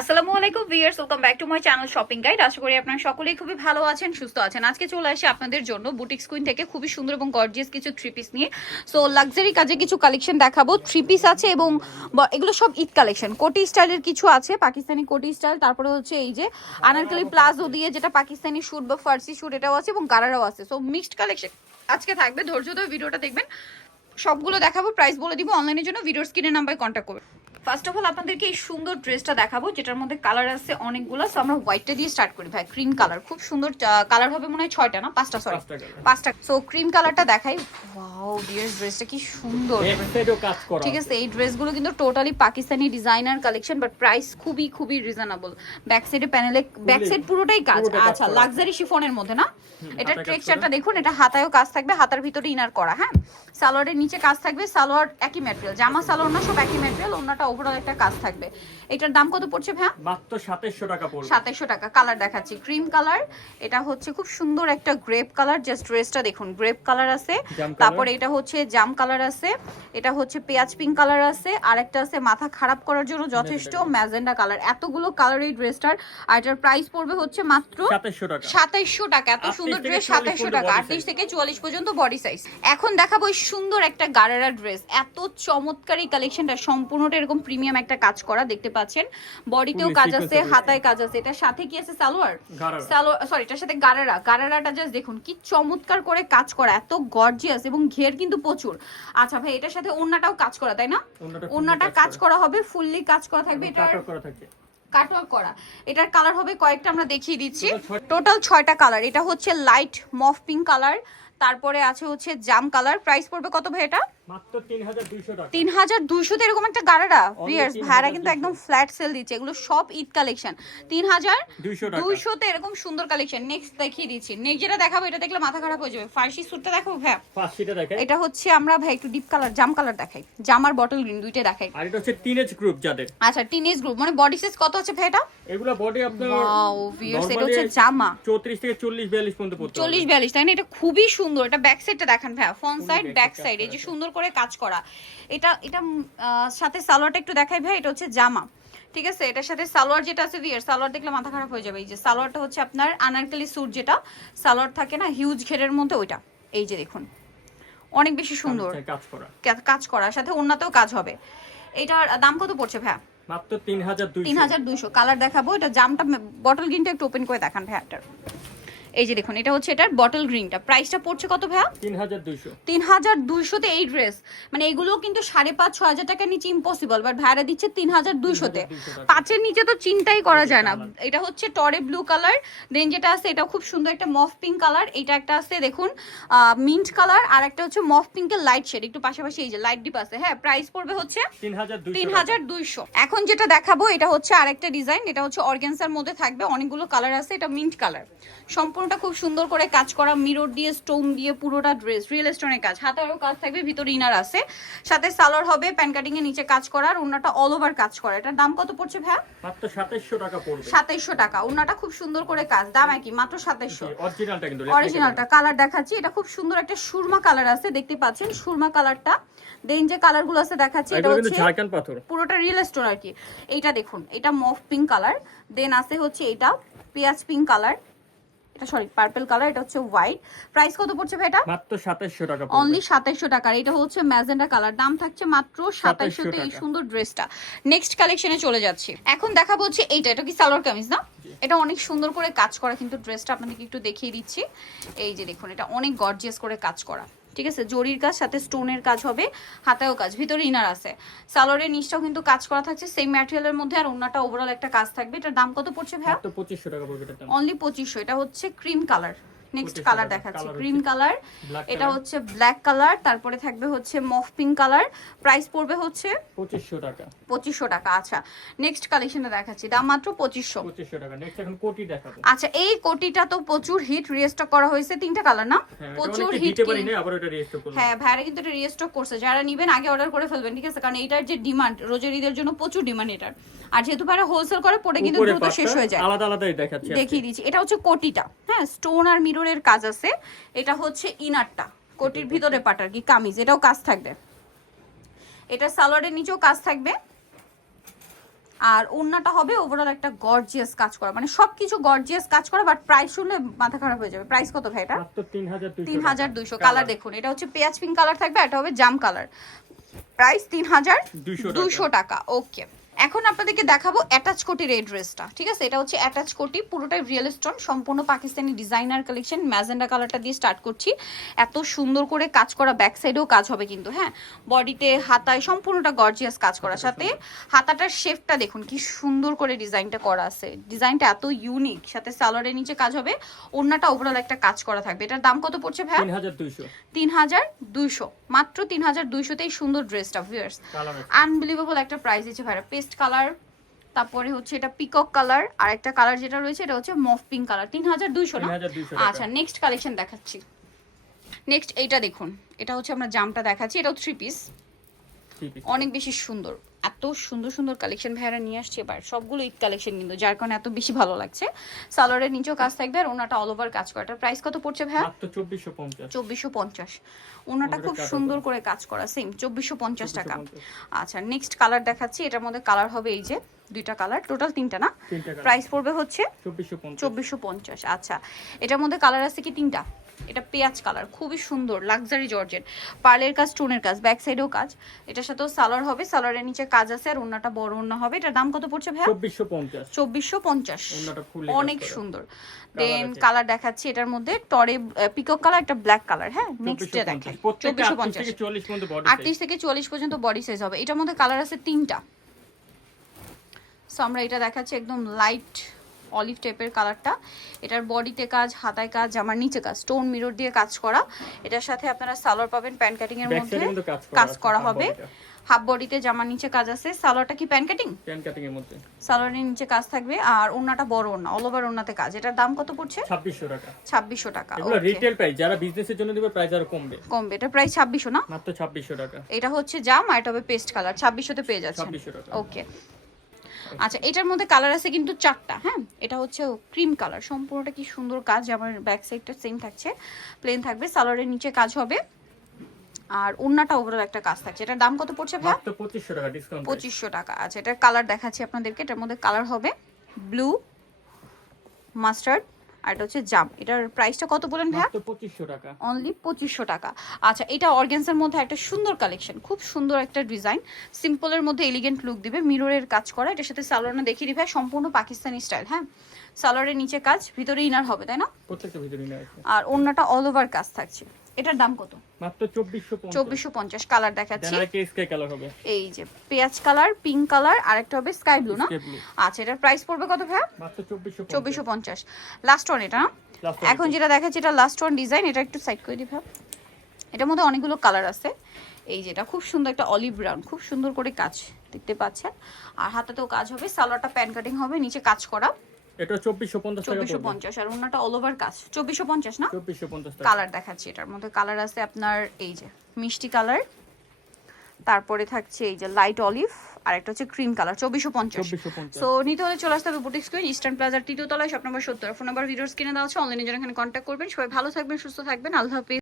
আসসালামু আলাইকুম viewers, welcome back to my channel shopping guide. আশা করি আপনারা সকলেই খুবই ভালো আছেন, সুস্থ আছেন। আজকে চলে আসি আপনাদের জন্য বুটিক্স কুইন থেকে খুবই সুন্দর এবং গর্জিয়াস কিছু থ্রি পিস নিয়ে। সো লাক্সারি কাজে কিছু কালেকশন দেখাবো। থ্রি পিস আছে এবং এগুলো সব ঈদ কালেকশন। কোটি স্টাইলের কিছু আছে, পাকিস্তানি কোটি স্টাইল, তারপরে হচ্ছে এই যে আনারকলি প্লাজো দিয়ে যেটা পাকিস্তানি শুট বা ফার্সি শুট, এটাও আছে এবং গারারাও আছে। সো মিক্সড কালেকশন আজকে থাকবে, ধৈর্য ধরে ভিডিওটা দেখবেন। সবগুলো দেখাবো, প্রাইস বলে দিব। অনলাইনের জন্য ভিডিওর স্ক্রিনের নাম্বারে কন্ট্যাক্ট করবেন। ফার্স্ট অফ অল আপনাদেরকে এই সুন্দর ড্রেসটা দেখাবো, যেটার মধ্যে কালার আছে অনেকগুলো। সো আমরা হোয়াইটটা দিয়ে স্টার্ট করি ভাই। ক্রিম কালার, খুব সুন্দর কালার হবে, মনে হয় 6টা না 5টা, সরি 5টা। সো ক্রিম কালারটা দেখাই। ওয়াও ডিয়ার, ড্রেসটা কি সুন্দর। ঠিক আছে, এই ড্রেসগুলো কিন্তু totally Pakistani designer collection, but price খুবই খুবই রিজনেবল। ব্যাক সাইডে প্যানেলে, ব্যাক সাইড পুরোটাই কাজ। আচ্ছা, লাক্সারি শিফনের মধ্যে না? এটা টেক্সচারটা দেখুন, এটা হাতায়ও কাজ থাকবে, হাতার ভিতরে ইনার করা। হ্যাঁ, সালোয়ারের নিচে কাজ থাকবে, সালোয়ার একই ম্যাটেরিয়াল, জামা সালোয়ার না, সব একই ম্যাটেরিয়াল। ওনাটা ওভারঅল একটা কাজ থাকবে। এটার দাম কত পড়ছে ভাইয়া? মাত্র 2700 টাকা পড়বে। 2700 টাকা। কালার দেখাচ্ছি, ক্রিম কালার। এটা হচ্ছে খুব সুন্দর একটা গ্রেপ কালার। জাস্ট ড্রেসটা দেখুন, গ্রেপ কালার আছে, তারপরে এটা হচ্ছে জাম কালার আছে, এটা হচ্ছে পেঁয়াজ পিঙ্ক কালার আছে, আর একটা আছে মাথা খারাপ করার জন্য যথেষ্ট ম্যাজেন্ডা কালার। এতগুলো কালার এই ড্রেসটার। আর এটার প্রাইস পড়বে হচ্ছে মাত্র 2700 টাকা। 2700 টাকা। এত সুন্দর ড্রেস 2700 টাকা, 38 থেকে 44 পর্যন্ত বডি সাইজ। এখন দেখাবো এই সুন্দর একটা গারারা ড্রেস। এত চমৎকার এই কালেকশনটা, সম্পূর্ণটা এরকম প্রিমিয়াম একটা কাজ করা, দেখতে পাচ্ছেন। বডিতেও কাজ আছে, হাতায় কাজ আছে। এটার সাথে কি আছে? সালোয়ার। সালোয়ার, সরি, এটার সাথে গারারা। গারারাটা জাস্ট দেখুন কি চমৎকার করে কাজ করা, এত গর্জিয়াস এবং ঘের কিন্তু প্রচুর। আচ্ছা ভাই, এটার সাথে ওন্নাটাও কাজ করা, তাই না? ওন্নাটা কাজ করা হবে, ফুললি কাজ করা থাকবে। এটা কাটওয়ার্ক করা। এটার কালার হবে কয়েকটা, আমরা দেখিয়ে দিচ্ছি। টোটাল 6টা কালার। এটা হচ্ছে লাইট মফ পিঙ্ক কালার, তারপরে আছে হচ্ছে জাম কালার। প্রাইস পড়বে কত ভাই এটা? মাত্র 3200 টাকা। 3200 তে এরকম একটা গারারা ভিউয়ার্স, ভাড়া কিন্তু একদম ফ্ল্যাট সেল দিচ্ছে। এগুলো সব ঈদ কালেকশন। 3200 তে এরকম সুন্দর কালেকশন। নেক্সট দেখিয়ে দিচ্ছি। নেক্সট যেটা দেখাবো, এটা দেখলে মাথা খারাপ হয়ে যাবে। ফার্সি স্যুটটা দেখাবো ভাই? ফার্সিটা দেখাই। এটা হচ্ছে, আমরা ভাই একটু ডিপ কালার জাম কালার দেখাই, জাম আর বটল গ্রিন দুইটা দেখাই। আর এটা হচ্ছে টিনেজ গ্রুপ যাদের। আচ্ছা, টিনেজ গ্রুপ মানে বডি সাইজ কত আছে ভাই এটা? এগুলা বডি আপনার ওয়াও ভিউয়ার্স, এটা হচ্ছে জামা 34 থেকে 40 42 পর্যন্ত পড়তে 40 42, তাই না? এটা খুবই সুন্দর। এটা ব্যাক সাইডটা দেখেন ভাই, ফ্রন্ট সাইড ব্যাক সাইড, এই যে সুন্দর করে কাজ করা। এটা সাথে সালোয়ারটা একটু দেখাই ভাই। এটা হচ্ছে জামা, ঠিক আছে। এটার সাথে সালোয়ার যেটা আছে ভিউয়ার, সালোয়ার দেখলে মাথা খারাপ হয়ে যাবে। এই যে সালোয়ারটা হচ্ছে আপনার আনারকলি স্যুট, যেটা সালোয়ার থাকে না হিউজ ঘেরের মধ্যে, ওইটা। এই যে দেখুন, অনেক বেশি সুন্দর কাজ করা, সাথে ওন্নাতেও কাজ হবে। এটার দাম কত পড়ছে ভাই? মাত্র 3200। 3200। কালার দেখাবো। এটা জামটা, বটল গ্রিনটা একটু ওপেন করে দেখান ভাই। এটার এই যে দেখুন, এটা হচ্ছে এটার বটল গ্রিনটা। প্রাইসটা পড়ছে কত ভাইয়া? 3200। 3200 তে এই ড্রেস। মানে এগুলো কিন্তু 5,500-6,000 টাকার নিচে ইম্পসিবল, বাট ভাড়া দিচ্ছে 3200 তে। 5-এর নিচে তো চিন্তাই করা যায় না। এটা হচ্ছে টরে ব্লু কালার। দেন যেটা আছে, এটা খুব সুন্দর একটা মফ পিঙ্ক কালার। এটা একটা আছে দেখুন মিন্ট কালার, আর একটা হচ্ছে মফ পিঙ্কের লাইট শেড, একটু পাশাপাশি এই যে লাইট ডিপ আছে। হ্যাঁ, প্রাইস পড়বে হচ্ছে 3200। এখন যেটা দেখাবো, এটা হচ্ছে আরেকটা ডিজাইন। এটা হচ্ছে অর্গানজার মধ্যে থাকবে, অনেকগুলো কালার আছে। এটা মিন্ট কালার। সম্পূর্ণটা খুব সুন্দর করে কাজ করা, মিরর দিয়ে স্টোন দিয়ে পুরোটা ড্রেস রিয়েল স্টোনের কাজ। হাতারও কাজ থাকবে, ভিতরে ইনার আছে, সাথে সালোয়ার হবে প্যান কাটিং এর নিচে কাজ করা, আর ওন্নাটা অল ওভার কাজ করা। এটার দাম কত পড়ছে ভাই? মাত্র 2700 টাকা পড়বে। 2700 টাকা। ওন্নাটা খুব সুন্দর করে কাজ, দাম একই, মাত্র 2700। অরিজিনালটা কিন্তু, অরিজিনালটা। কালার দেখাচ্ছি, এটা খুব সুন্দর একটা সুরমা কালার আছে, দেখতে পাচ্ছেন সুরমা কালারটা। দেন যে কালারগুলো আছে দেখাচ্ছি, এটা হচ্ছে ঝাড়খান পাথর, পুরোটা রিয়েল স্টোন আর কি। এইটা দেখুন, এটা মফ পিঙ্ক কালার। দেন আছে হচ্ছে এটা পেঁয়াজ পিঙ্ক কালার, এটা সরি পার্পল কালার, এটা হচ্ছে হোয়াইট। প্রাইস কত পড়ছে ভাই এটা? মাত্র 2700 টাকা পড়বে। অনলি 2700 টাকা। এটা হচ্ছে ম্যাজেন্ডা কালার, দাম থাকছে মাত্র 2700 তে এই সুন্দর ড্রেসটা। নেক্সট কালেকশনে চলে যাচ্ছি। এখন দেখাবো হচ্ছে এইটা। এটা কি সালোয়ার কামিজ না? এটা অনেক সুন্দর করে কাজ করা কিন্তু ড্রেসটা, আপনাদেরকে একটু দেখিয়ে দিচ্ছি। এই যে দেখুন, এটা অনেক গর্জিয়াস করে কাজ করা, ঠিক আছে। জরির কাজ, সাথে স্টোনের কাজ হবে, হাতায়ও কাজ, ভিতরে ইনার আছে। সালোয়ারের নিচটাও কিন্তু কাজ করা থাকছে সেম ম্যাটেরিয়ালের মধ্যে, আর ওন্নাটা ওভারঅল একটা কাজ থাকবে। এটার দাম কত পড়ছে ভাই? মাত্র 2500 টাকা পড়বে এটা। অনলি 2500। এটা হচ্ছে ক্রিম কালার। নেক্সট কালার দেখাচ্ছি, ক্রিম কালার। এটা হচ্ছে ব্ল্যাক কালার, তারপরে থাকবে হচ্ছে মফ পিঙ্ক কালার। প্রাইস পড়বে হচ্ছে 2500 টাকা। 2500 টাকা। আচ্ছা, নেক্সট কালেকশনটা দেখাচ্ছি, দাম মাত্র 2500 টাকা। নেক্সট এখন কোটি দেখাবো। আচ্ছা, এই কোটিটা তো প্রচুর হিট, রিস্টক করা হয়েছে, 3টা কালার না? প্রচুর হিট। হ্যাঁ, ভাইরা কিন্তু এটা রিস্টক করছে। যারা নেবেন আগে অর্ডার করে ফেলবেন, ঠিক আছে, কারণ এইটার যে ডিমান্ড রোজের ঈদের জন্য প্রচুর ডিমান্ড এটার। আর যেহেতু ভাইরা হোলসেল করে, পড়ে কিন্তু দ্রুত শেষ হয়ে যায়। আলাদা আলাদাই দেখাচ্ছি, দেখিয়ে দিচ্ছি। এটা হচ্ছে কোটিটা, হ্যাঁ, স্টোন আর মিররের কাজ আছে। এটা হচ্ছে ইনারটা, কোটির ভিতরে পাটার কি কামিজ, এটাও কাজ থাকবে। এটা সালোয়ারের নিচেও কাজ থাকবে, আর ওড়নাটা হবে ওভারঅল একটা গর্জিয়াস কাজ করা, মানে সবকিছু গর্জিয়াস কাজ করা, বাট প্রাইস শুনলে মাথা খারাপ হয়ে যাবে। প্রাইস কত ভাই এটা? মাত্র 3200 3200। কালার দেখুন, এটা হচ্ছে পেঁয়াজ পিঙ্ক কালার থাকবে, এটা হবে জাম কালার। প্রাইস 3200 টাকা। ওকে, এখন আপনাদেরকে দেখাবো অ্যাটাচ কোটির এই ড্রেসটা, ঠিক আছে? এটা হচ্ছে অ্যাটাচ কোটি, পুরোটাই রিয়েল স্টোন, সম্পূর্ণ পাকিস্তানি ডিজাইনার কালেকশন। ম্যাজেন্ডা কালারটা দিয়ে স্টার্ট করছি। এত সুন্দর করে কাজ করা, ব্যাক সাইডেও কাজ হবে কিন্তু, হ্যাঁ, বডিতে হাতায় সম্পূর্ণটা গর্জিয়াস কাজ করা, সাথে হাতাটার শেপটা দেখুন কি সুন্দর করে ডিজাইনটা করা আছে। ডিজাইনটা এত ইউনিক, সাথে সালোয়ারের নিচে কাজ হবে, ওড়নাটা ওভারঅল একটা কাজ করা থাকবে। এটার দাম কত পড়ছে ভাই? 3200, মাত্র 3200তেই সুন্দর ড্রেসটা। ভিউয়ার্স, আনবিলিভেবল একটা প্রাইস দিচ্ছে ভাইরা। পেস্ট কালার, তারপরে হচ্ছে এটা পিকক কালার, আর একটা কালার যেটা রয়েছে এটা হচ্ছে মফ পিঙ্ক কালার। 3200 না? আচ্ছা, নেক্সট কালেকশন দেখাচ্ছি। নেক্সট এইটা দেখুন, এটা হচ্ছে আমরা জামটা দেখাচ্ছি, এটাও 3 পিস, অনেক বেশি সুন্দর। এত সুন্দর সুন্দর কালেকশন ভাইরা নিয়ে আসছে এবার, সবগুলো ঈদ কালেকশন কিন্তু, যার কারণে এত বেশি ভালো লাগছে। সালোয়ারের নিচেও কাজ থাকবে, আর ওনাটা অল ওভার কাজ করা। এটার প্রাইস কত পড়ছে ভাইয়া? মাত্র 2450। ওনাটা খুব সুন্দর করে কাজ করা, সেম 2450 টাকা। আচ্ছা, নেক্সট কালার দেখাচ্ছি। এটার মধ্যে কালার হবে এই যে দুইটা কালার, টোটাল তিনটা না? প্রাইস পড়বে হচ্ছে 2450। আচ্ছা, এটার মধ্যে কালার আছে কি? তিনটা। এটা পেঁয়াজ কালার, খুবই সুন্দর, লাক্সারি জর্জেট, পার্লের কাজ, স্টোনের কাজ, ব্যাক সাইডেও কাজ। এটার সাথেও সালোয়ার হবে, সালোয়ারের নিচে কাজ আছে, আর ওন্নাটা বড় ওন্না হবে। এটার দাম কত পড়ছে ভাই? 2450। অনেক সুন্দর। দেন কালার দেখাচ্ছি, এটার মধ্যে টরে পিকক কালার, একটা ব্ল্যাক কালার। হ্যাঁ, নেক্সটে দেখাই। 2450, 38 থেকে 40 পর্যন্ত বডি সাইজ হবে। এটার মধ্যে কালার আছে তিনটা। সো আমরা এটা দেখাচ্ছি একদম লাইট অলিভ টাইপের কালারটা। এটার বডিতে কাজ, হাতায় কাজ, জামার নিচে কাজ, স্টোন মিরর দিয়ে কাজ করা। এটার সাথে আপনারা সালোয়ার পাবেন প্যান্ট কাটিং এর মধ্যে কাজ করা হবে। হাফ বডিতে জামার নিচে কাজ আছে। সালোয়ারটা কি প্যান্ট কাটিং? প্যান্ট কাটিং এর মধ্যে সালোয়ারের নিচে কাজ থাকবে, আর ওন্নাটা বড় ওন্না, অল ওভার ওন্নাতে কাজ। এটার দাম কত পড়ছে? 2600 টাকা। 2600 টাকা। এগুলো রিটেল প্রাইস, যারা বিজনেসের জন্য দিবে প্রাইস আরো কমবে। এটা প্রাইস 2600 না? মাত্র 2600 টাকা। এটা হচ্ছে জাম, আর এটা হবে পেস্ট কালার। 2600 তে পেয়ে যাচ্ছেন। 2600 টাকা। ওকে, আচ্ছা, এটার মধ্যে কালার আছে কিন্তু 4টা। হ্যাঁ, এটা হচ্ছে ক্রিম কালার, সম্পূর্ণটা কি সুন্দর কাজ। আমার ব্যাক সাইডটা সেম থাকছে, প্লেন থাকবে, সালোয়ারের নিচে কাজ হবে, আর ওন্নাটা ওভারঅল একটা কাজ থাকছে। এটার দাম কত পড়ছে ভাই? মাত্র 2500 টাকা ডিসকাউন্ট। 2500 টাকা। আচ্ছা, এটার কালার দেখাচ্ছি আপনাদেরকে। এটার মধ্যে কালার হবে ব্লু, মাস্টার্ড, আর এটা হচ্ছে জাম। এটার প্রাইসটা কত বলেন ভাই? মাত্র 2500 টাকা। অনলি 2500 টাকা। আচ্ছা, এটা অর্গানজার মধ্যে একটা সুন্দর কালেকশন, খুব সুন্দর একটা ডিজাইন, সিম্পলের মধ্যে এলিগেন্ট লুক দিবে, মিররের কাজ করা। এটার সাথে সালোয়ারটা দেখিয়ে দিবে, সম্পূর্ণ পাকিস্তানি স্টাইল। হ্যাঁ, সালোয়ারের নিচে কাজ, ভিতরে ইনার হবে, তাই না? প্রত্যেকটা ভিতরে ইনার আছে, আর ওন্নাটা অল ওভার কাজ থাকছে। এটার দাম কত? মাত্র 2450। 2450। কালার দেখাচ্ছি, জানালা কি স্কাই কালার হবে, এই যে পেঁয়াজ কালার, পিঙ্ক কালার, আর একটা হবে স্কাই ব্লু না? আচ্ছা, এটার প্রাইস পড়বে কত ভাই? মাত্র 2450। 2450। লাস্ট ওয়ান এটা না? এখন যেটা দেখাচ্ছি এটা লাস্ট ওয়ান ডিজাইন। এটা একটু সাইড করে দিই ভাই। এটার মধ্যে অনেকগুলো কালার আছে। এই যেটা খুব সুন্দর একটা অলিভ ব্রাউন, খুব সুন্দর করে কাজ দেখতে পাচ্ছেন, আর হাতাতেও কাজ হবে, সালোয়ারটা প্যান্ট কাটিং হবে, নিচে কাজ করা। এটা 2450 টাকা। 2450, আর ওন্নাটা অল ওভার কাজ। 2450 না? 2450 টাকা। কালার দেখাচ্ছি, এটার মধ্যে কালার আছে আপনার এই যে মিষ্টি কালার, তারপরে থাকছে এই যে লাইট অলিভ, আর একটা হচ্ছে ক্রিম কালার। 2450। সো নিতে হলে চলে আসতে হবে বুটিক স্কোয়ার, ইস্টার্ন প্লাজার 3য় তলায়, shop number 70। Phone number videos কিনে দেওয়া আছে, অনলাইনে যারা এখানে কন্ট্যাক্ট করবেন। সবাই ভালো থাকবেন, সুস্থ থাকবেন, আল্লাহ হাফেজ।